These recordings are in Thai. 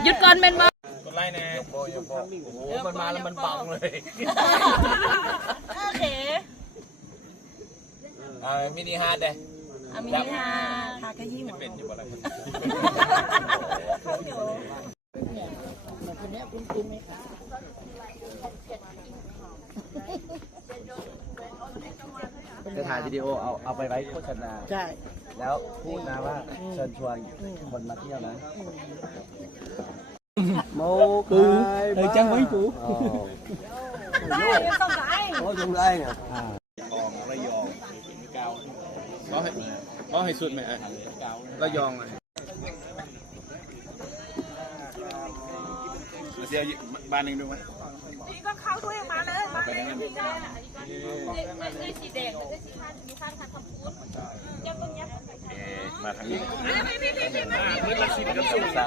นี้ยุดก่อนหยุดก่อนเป็นบ่ Con lai nè. Ủa, mình mà là mình bận rồi. โอเค À, mini hard đây. อามินิฮาทากะยี่หัว Bên như bọn này. จะถ่ายวิดีโอเอาเอาไปไว้โฆษณาใช่ แล้วพูดนะว่าเชิญชวนคนมาเที่ยวนะ một Ừ, hai ừ, ba trang quý của. Ồ. ได้ยังต้องได้ Ủa, trong đây nè Còn nó giòn. Cao. Có hay có hay xuân mẹ. Nó giòn này. เดี๋ยวบ้านหนึ่งดูไหมนี่ก็เข้าถ้วยมาเลยมาเลยนี่ก็ไม่ใช่สีแดงไม่ใช่สีข้างสีข้างทางคำพูดเจ้าตรงนี้ มาทางนี้ไม่ไม่ไม่ไม่ไม่เพื่อนรักสิบกับสิบสา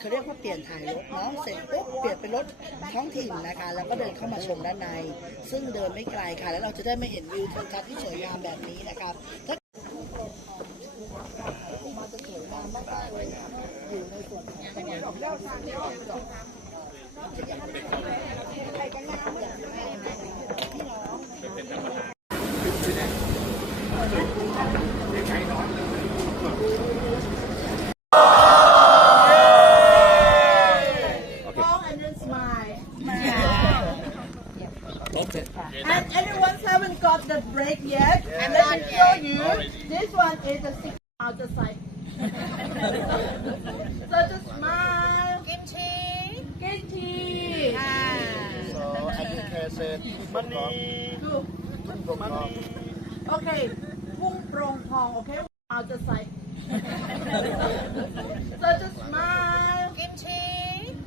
เขาเรียกว่าเปลี่ยนถ่ายรถเนาะเสร็จปุ๊บเปลี่ยนเป็นรถท้องถิ่นนะคะ แล้วก็เดินเข้ามาชมด้านใน ซึ่งเดินไม่ไกลค่ะ แล้วเราจะได้ไม่เห็นวิวทิวทัศน์ที่สวยงามแบบนี้นะครับถ้ามาจะสวยงามมากๆเลยอยู่ในส่วนของถนนดอกแก้วทางที่ออกดอกใครก็งามอย่างแม่พี่น้อง got the break yet. And let me show you. This one is a six outer side. so just smile. กินชี Get tea. อันนี้แค่เศษมันนี่ Good. มันนี่ Okay. พุ่งโปร่งพอง Okay. Outer side. so just smile. กินชี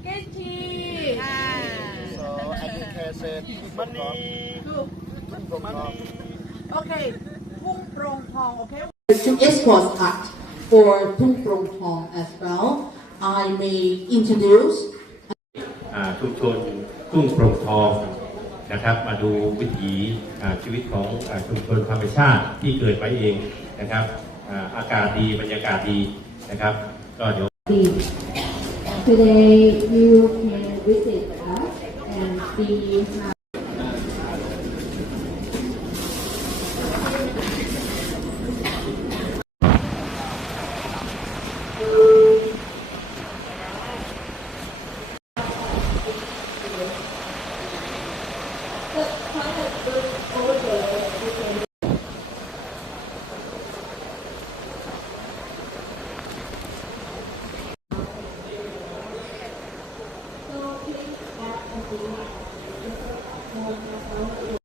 Get tea. อันนี้แค่ Okay. พุ่งโปร่งพอง Okay. to export art for Tung Prong Hong as well. I may introduce อ่าชุมชนทุ่งโปร่งทองนะครับ มาดูวิถีอ่าชีวิตของอาชุมชนธรรมชาติที่เกิดไว้เองนะครับอ่าอากาศดีบรรยากาศดีนะครับก็เดี๋ยว the today you can visit us and see